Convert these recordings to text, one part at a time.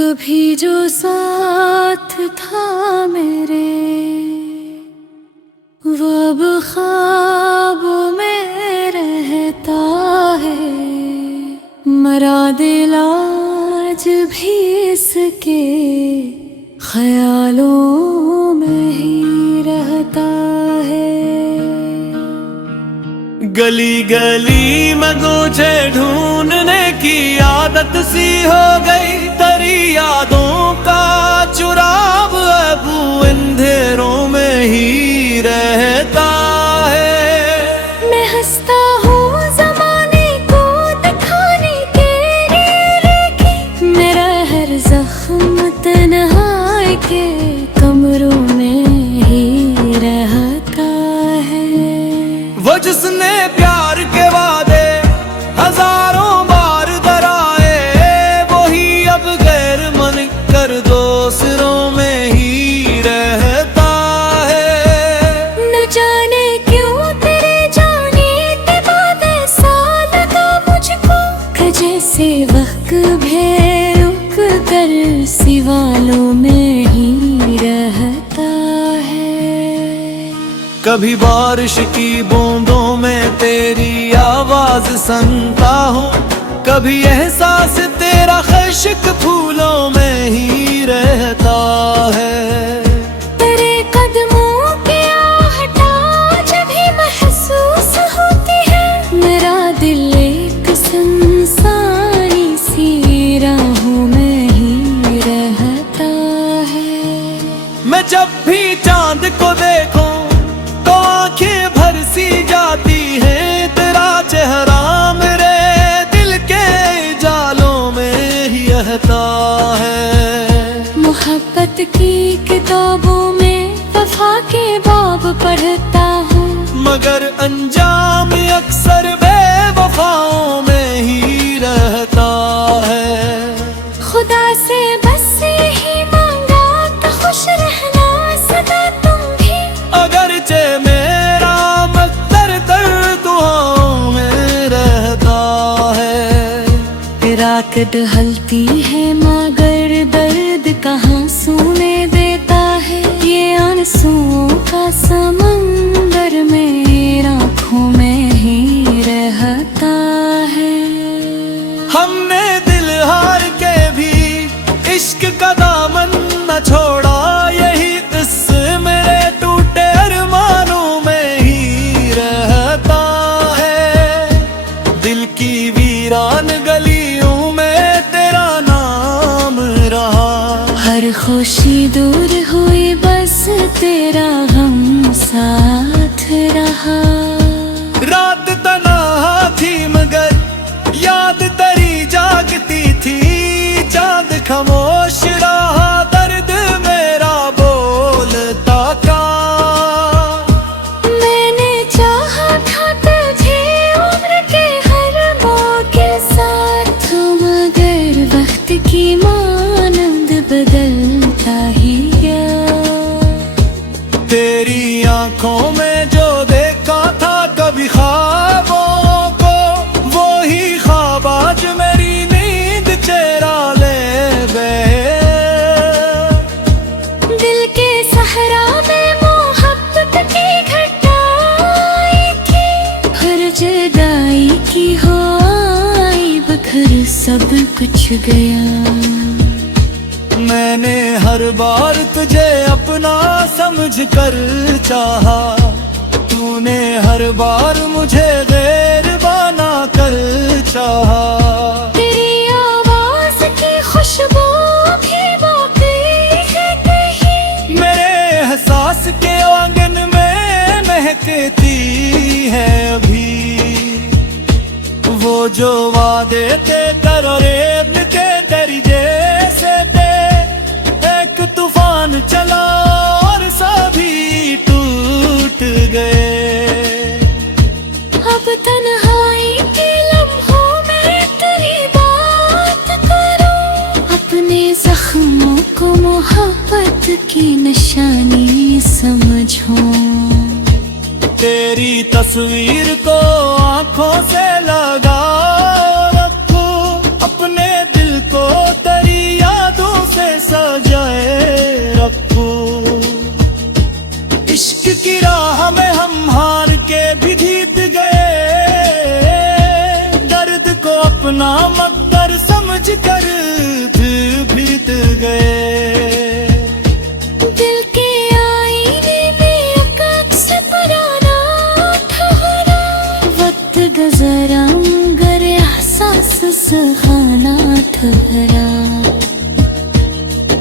कभी जो साथ था मेरे वो अब ख्वाबों में रहता है। मरा दिल आज भी इसके ख्यालों में ही रहता है। गली गली में तुझे ढूंढने की आदत सी हो गई। तेरी यादों का चुराव अब अंधेरों में ही रहता है। मैं हंसता हूँ ज़माने को दिखाने के लिए, लेकिन मेरा हर जख्म तन्हाई के कमरों में ही रहता है। वो जिसने प्यार के वादे हजारों बार डराए, वही अब गैर मन कर दूसरों में ही रहता है। न जाने क्यों तेरे जाने के बाद ऐसा लगा मुझको कि जैसे वक्त भी रुक कर सिवालों में ही रहता है। कभी बारिश की बूंदों में तेरी आवाज सुनता हूँ, कभी एहसास तेरा खश्क फूलों में ही रहता है। तेरे कदमों की आहटा जब भी महसूस होती है, मेरा दिल एक सुनसानी सी राहों में ही रहता है। मैं जब भी चांद को देखूं तो आंखें भर सी जाती हैं। तेरा चेहरा मेरे दिल के जालों में ही रहता है। मोहब्बत की किताबों में वफा के बाब पढ़ता हूँ, मगर अंजाम अक्सर बेवफाओं में ही रहता है। खुदा से बस यही मांगा तो खुश रहना सदा तुम भी। अगरचे मेरा मकदर दर्द दुआओं में रहता है। रात ढलती है मगर दर्द कहाँ सूने देता है। ये आंसुओं का समंदर मेरी आँखों में ही रहता है। हमने दिल हार के भी इश्क का दामन न छोड़ा, यही इस मेरे टूटे अरमानों में ही रहता है। दिल की वीरान गलियों में तेरा नाम रहा, हर खुशी दूर हुई बस तेरा गम साथ रहा। रात तन्हा थी मगर याद तेरी जागती थी। चांद खामोश रहा, दर्द मेरा बोलता था। मैंने चाहा था तुझे उम्र के हर मोड़ के साथ, मगर वक्त की मानंद बदलता ही गया। तेरी आंखों में जो देखा था कभी ख्वाबों को, वो ही ख्वाब आज मेरी नींद चेरा ले गए। दिल के सहरा में मोहब्बत की घटाई थी, हर जुदाई की हो आई बखर सब कुछ गया। मैंने हर बार तुझे अपना समझ कर चाहा, तूने हर बार मुझे गैर बना कर चाहा। तेरी आवाज की खुशबू भी बाकी है कहीं, मेरे एहसास के आंगन में महकती है अभी। वो जो वादे थे करोरेब के तेरी जैसे थे, एक तूफान चला और सभी टूट गए। अब तन्हाई के लम्हों में तेरी बात करूं, अपने जख्मों को मोहब्बत की निशानी समझूं। तेरी तस्वीर को आंखों से लगा रखो, अपने दिल को तेरी यादों कर दिल बीत गए। दिल के आईने में अक्स पुराना ठहरा, वक्त गुजरा मगर एहसास सुहाना ठहरा।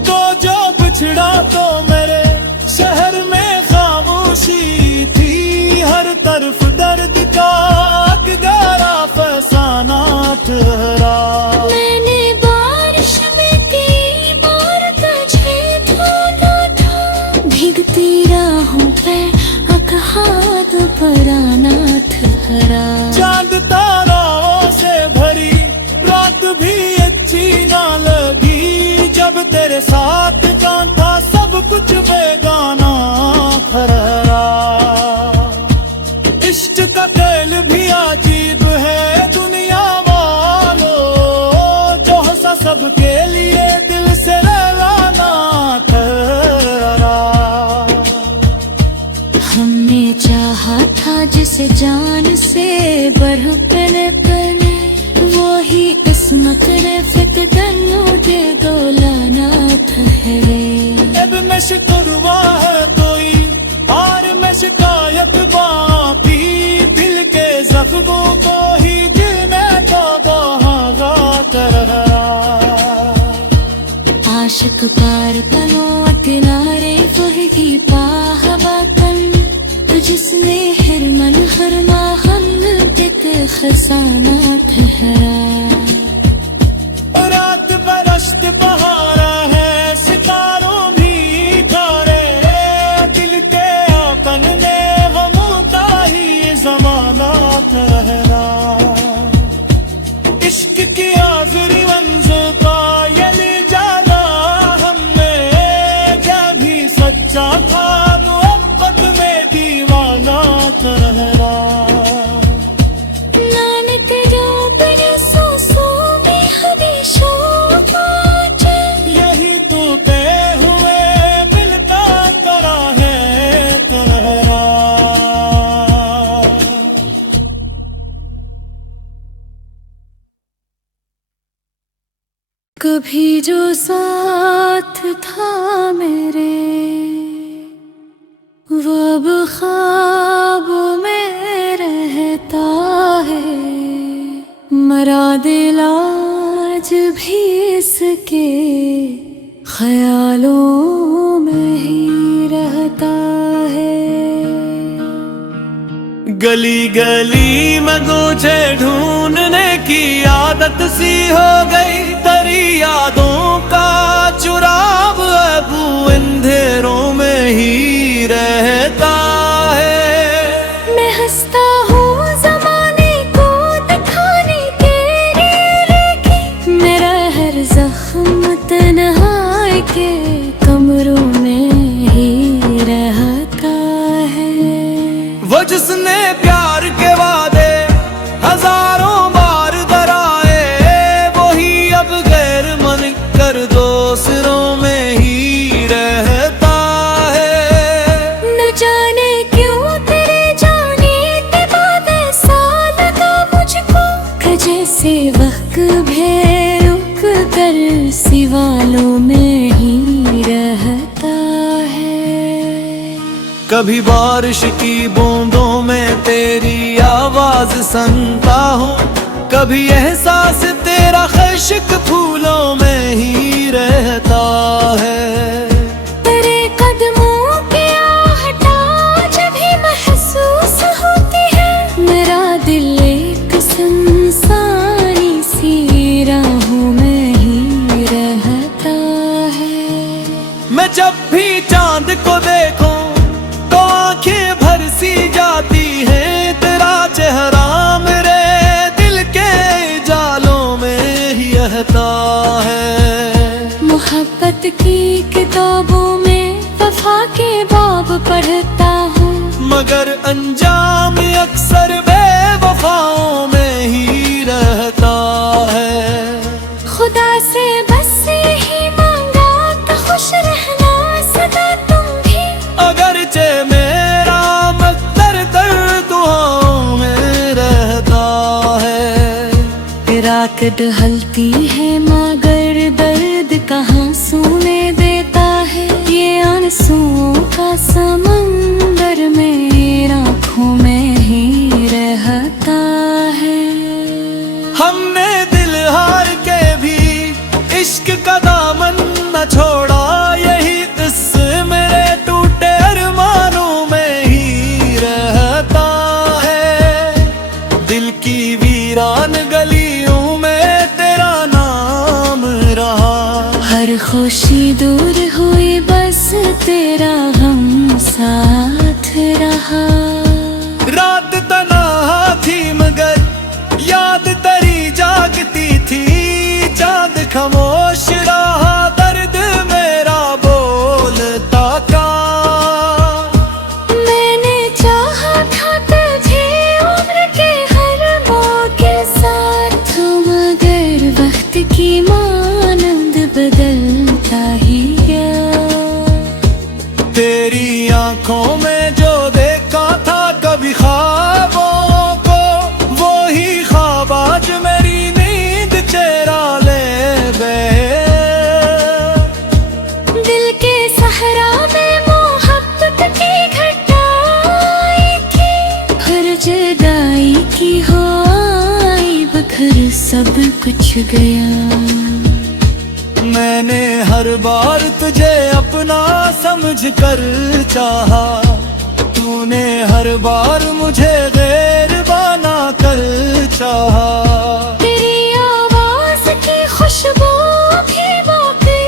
तो जो बिछड़ा तो मेरे शहर में खामोशी थी, हर तरफ दर्द का गहरा फसाना ठहरा। मैंने बारिश में कई बार तुझे ढूंढा था, भीगती राहों पे हाथ पराना ठहरा। चांद ताराओं से भरी रात भी अच्छी ना लगी, जब तेरे साथ का था सब कुछ बेगाना ठहरा। इश्क का खेल भी अजीब है दुनिया वालों, जो हंसा सबके लिए दिल से रुलाना ठहरा। हमने चाहा था जिसे जान से बढ़ पने पने, वही किस्मत ने फितनु दे दोलाना ठहरे। अब में शिकवा है कोई और में शिकायत बाकी, दिल के जख्मों को ही दिल में तो बहागा ठहरा। आशिक पार पलों किनारे वही पाहबातन, जिसने हिरमन हरमा हम दिक खजाना ठहरा। रात बरस्त बहारा है सितारों भी तारे, दिल के आकन ने गमों का ही जमाना ठहरा। इश्क की आखिरी मंजिल का ये ले जाना हमें, जब भी सच्चा था मोहब्बत में दीवाना ठहरा। नानक जो बरसों में हमेशा पाचे, यही तो तय हुए मिलता करा है ठहरा। कभी जो साथ था मेरे वो अब ख्वाबों में रहता है, मरा दिल आज भी इसके ख्यालों में ही रहता है। गली गली में तुझे ढूंढने की आदत सी हो गई, तेरी यादों का चुराव अब अंधेरों में ही रहता है। मैं हंसता हूँ ज़माने को दिखाने के लिए, लेकिन मेरा हर जख्म तन्हाई के कमरों में ही रहता है। वो जिसने प्यार के वादे हजारों बार दोहराए, वही अब गैर मन कर दूसरों में ही रहता है। न जाने क्यों तेरे जाने के बाद ऐसा लगा मुझको, कि जैसे वक्त भी रुक कर सिवालों में ही रहता है। कभी बारिश की बूंदों में तेरी आवाज सुनता हूँ, कभी एहसास तेरा खश्क फूलों में ही रहता है। तेरे कदमों की आहटा जब भी महसूस होती है, मेरा दिल एक संसारी सी राहों में ही रहता है। मैं जब भी चांद को देखूं तो आंखें भर सी जाती हैं, तेरा चेहरा मेरे दिल के जालों में ही रहता है। मोहब्बत की किताबों में वफा के बाब पढ़ता हूँ, मगर अंजाम अक्सर बेवफाओं में ही रहता है। खुदा से बस यही मांगा कि खुश रहना सदा तुम भी, अगरचे मेरा मकदर दर दुआओं में रहता है। रात ढलती है माँ दामन न छोड़ा, यही इस मेरे टूटे अरमानों में ही रहता है। दिल की वीरान गलियों में तेरा नाम रहा। हर खुशी दूर हुई बस तेरा हम साथ रहा। रात तन्हा थी मगर याद तेरी जागती थी। चांद खामोश रहा, दर्द मेरा बोलता था। मैंने चाहा था तुझे उम्र के हर मोड़ के साथ, मगर वक्त की मानंद बदलता ही गया। तेरी आंखों में जो देखा था कभी ख्वाबों को, वो ही ख्वाब आज मेरी नींद चेरा ले गए। दिल के सहरा में मोहब्बत की घटाई थी, हर जुदाई की हो आई बखर सब कुछ गया। मैंने हर बार तुझे अपना समझ कर चाहा, तूने हर बार मुझे गैर बना कर चाहा। तेरी आवाज की खुशबू भी बाकी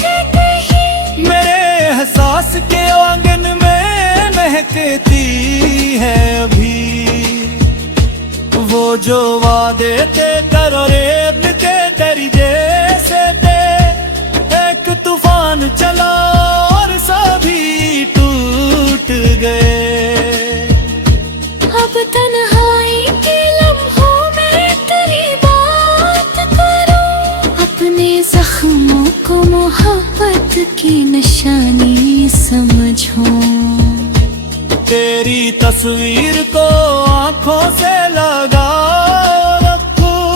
है कहीं, मेरे एहसास के आंगन में महकती है अभी। वो जो वादे थे करोरेब के तेरी जैसे थे, एक तूफान चला और सभी टूट गए। अब तन्हाई के लम्हों में तेरी बात करूं, अपने जख्मों को मोहब्बत की निशानी समझूं। तेरी तस्वीर को आंखों से लगा रखूं,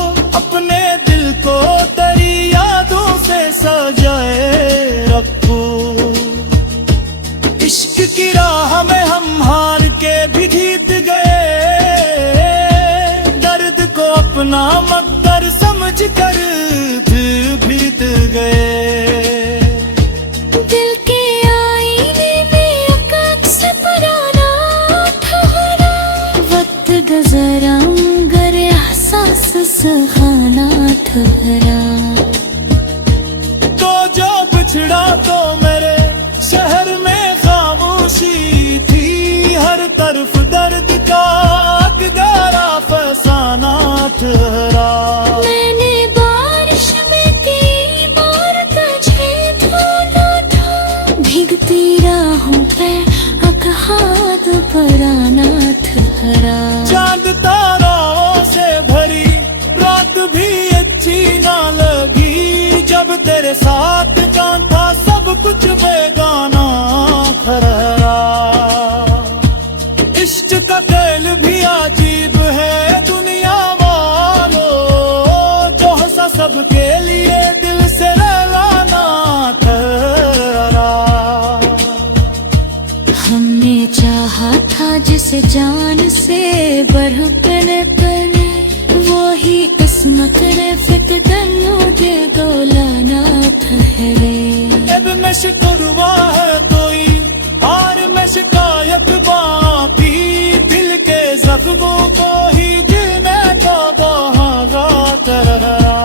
अपने दिल को तेरी यादों से सजाए रखूं। इश्क की राह में हम हार के भी जीत गए, दर्द को अपना मकदर समझ कर फिर बीत गए। दिल के आईने में अक्स पुराना ठहरा, वक्त गुज़रा मगर एहसास सुहाना ठहरा। तो जो बिछड़ा तो मेरे शहर में खामोशी थी, हर तरफ दर्द का गहरा फसाना ठहरा। मैंने बारिश में कई बार तुझे ढूंढा था, भीगती राहों पे एक हाथ पराना ठहरा। चांद ताराओं से भरी रात भी अच्छी ना लगी, जब तेरे साथ जान था सब कुछ बेगाना ठहरा। इश्क का खेल भी अजीब है दुनिया वालों, जो हंसा सबके लिए दिल से रुलाना ठहरा। हमने चाहा था जिसे जान से बढ़कर पले, वही किस्मत ने फिकदनों दे गोलाना ठहरे। अब में शिकवा है कोई हार में शिकायत बाकी, दिल के जख्मों को ही जीने का बहाना ठहरा।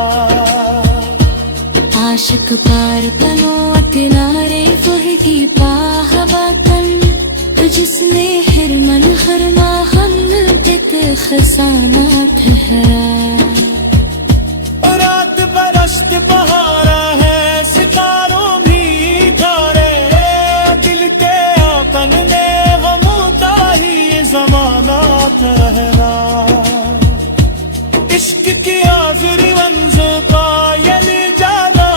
आशिक पार तनो किनारे वही पाहवा तन, जिसने हिरमन हरमा हम दित खजाना ठहरा। रात बरस्त बहारा है सितारों भी तारे, दिल के आपन में गमता ही जमाना ठहरा। इश्क की आखिरी मंजिल का यही जाना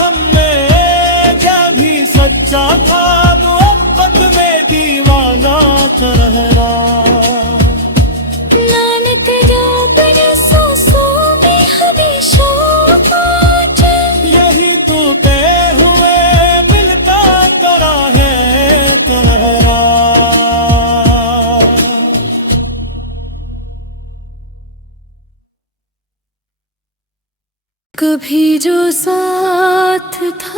हमने, क्या भी सच्चा था मोहब्बत में दीवाना ठहरा। नानक जो बरसों में हमेशा पाँच, यही तो तय हुए मिलता करा है तेरा। कभी जो साथ था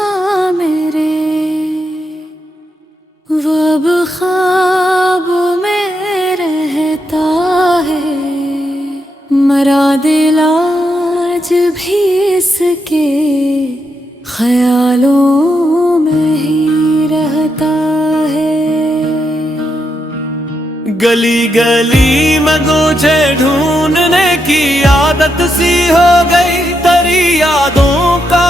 ख्यालों में ही रहता है। गली गली में तुझे ढूंढने की आदत सी हो गई, तेरी यादों का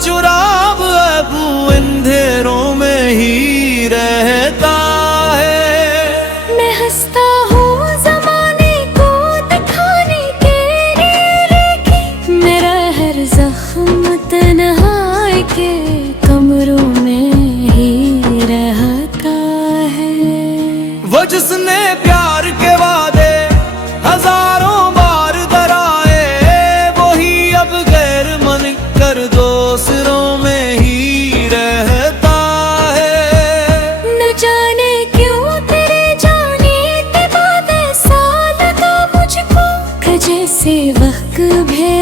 चुराव अब अंधेरों में ही रहता है। मैं हंसता हूँ ज़माने को दिखाने के लिए, लेकिन मेरा हर जख्म तन्हाई के कमरों में ही रहता है। वो जिसने प्यार के वादे हजारों बार डराए, वो ही अब गैर मन कर दूसरों में ही रहता है। न जाने क्यों तेरे जाने के बाद ऐसा लगा मुझको कि जैसे वक्त भी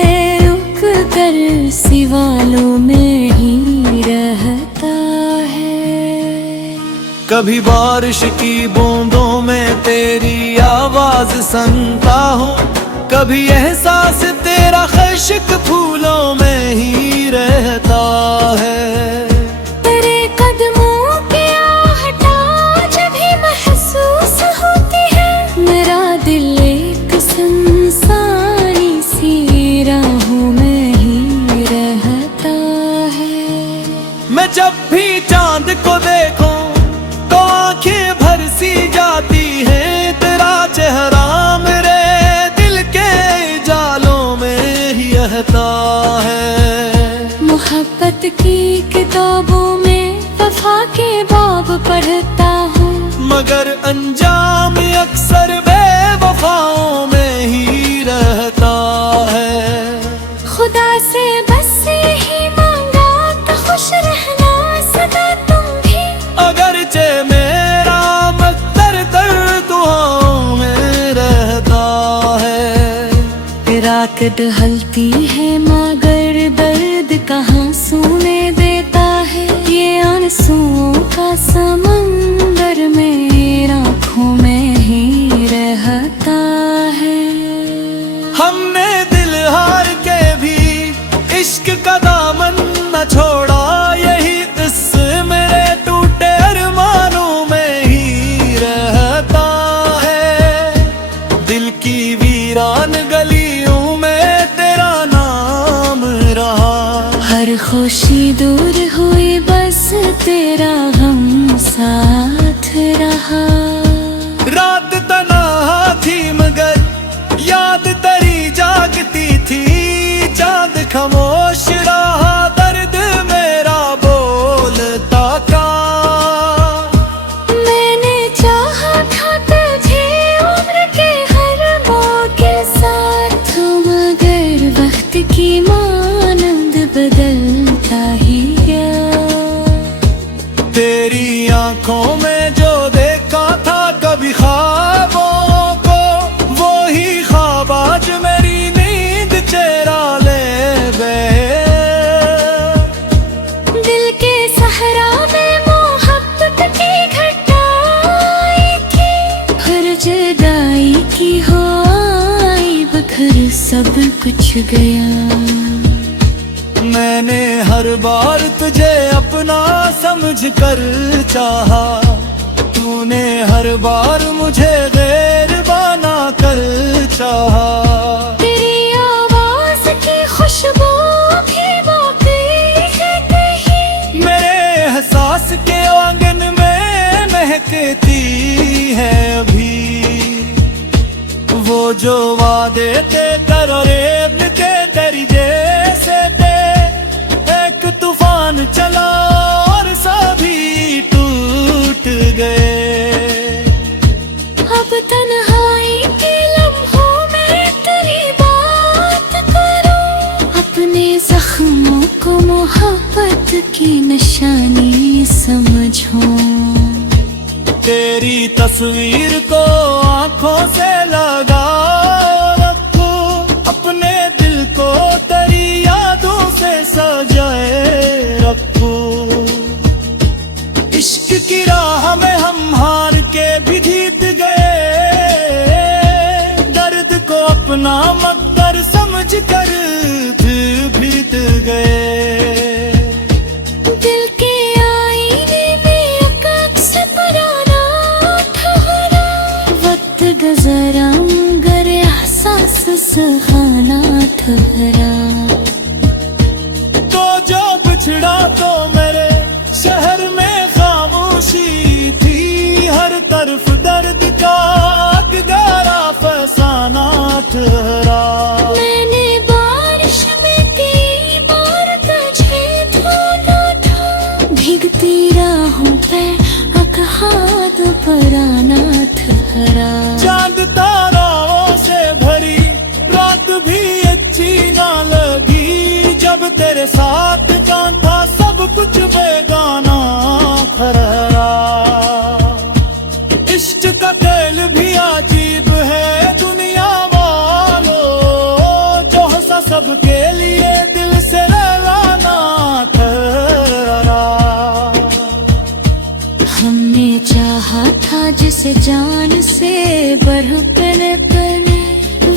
रुक कर सिवालों में ही रहता है। कभी बारिश की बूंदों में तेरी आवाज सुनता हूँ, कभी एहसास तेरा खश्क फूलों में ही रहता है। तेरे कदमों की आहटा जब भी महसूस होती है, मेरा दिल एक सुनसानी सी राहों में ही रहता है। मैं जब भी चांद को देखूं तो आंखें भर सी जाती हैं, तेरा चेहरा मेरे दिल के जालों में ही रहता है। मोहब्बत की किताबों में वफा के बाब पढ़ता हूँ, मगर अंजाम अक्सर बेवफाओं में ही रहता है। खुदा से बस यही मांगा तो खुश रहना सदा तुम भी, अगरचे मेरा मकदर दर दुआओं में रहता है। रात ढलती है मगर दर्द कहाँ सूने देता है, ये आंसुओं का समंदर मेरी आँखों में ही रहता है। हमने दिल हार के भी इश्क का दामन न छोड़ा, यही इस मेरे टूटे अरमानों में ही रहता है। दिल की वीरान गलियों में तेरा नाम रहा, हर खुशी दूर हुई बस तेरा गम साथ रहा। रात तन्हा थी मगर याद तेरी जागती थी, चांद खामोश रहा दर्द मेरा बोलता था। मैंने चाहा था तुझे उम्र के हर मोड़ के साथ, मगर वक्त की मानंद बदलता ही गया। तेरी आंखों में जो देखा था कभी ख्वाबों को, वो ही ख्वाब आज मेरी नींद चेरा ले गए। दिल के सहरा में मोहब्बत की घटाई थी, हर जुदाई की हो आई बखर सब कुछ गया। मैंने हर बार तुझे अपना समझ कर चाहा, तूने हर बार मुझे गैर बना कर चाहा। तेरी आवाज की खुशबू भी बाकी है कहीं, मेरे एहसास के आंगन में महकती है अभी। वो जो वादे थे करोरेब के तेरी जैसे थे, एक तूफान चला और सभी टूट गए। अब तन्हाई के लम्हों में तेरी बात करूं, अपने जख्मों को मोहब्बत की निशानी समझूं। तेरी तस्वीर को आंखों से लगा रखूं, अपने दिल को तेरी यादों से सजाए रखूं। इश्क की राह में हम हार के भी जीत गए, दर्द को अपना मकदर समझ कर फिर बीत गए। ठहरा। चांद ताराओं से भरी रात भी अच्छी ना लगी, जब तेरे साथ जान था सब कुछ बेगाना ठहरा। इश्क का खेल भी अजीब है दुनिया वालों, जो हंसा सबके लिए दिल से रुलाना ठहरा। हमने चाहा था जिसे जान से बढ़ कर,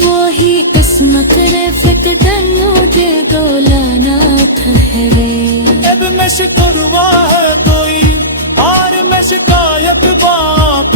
वो ही किस्मत ने फितनु दे दोलाना ठहरे। अब में शिकवा है कोई और में शिकायत बाप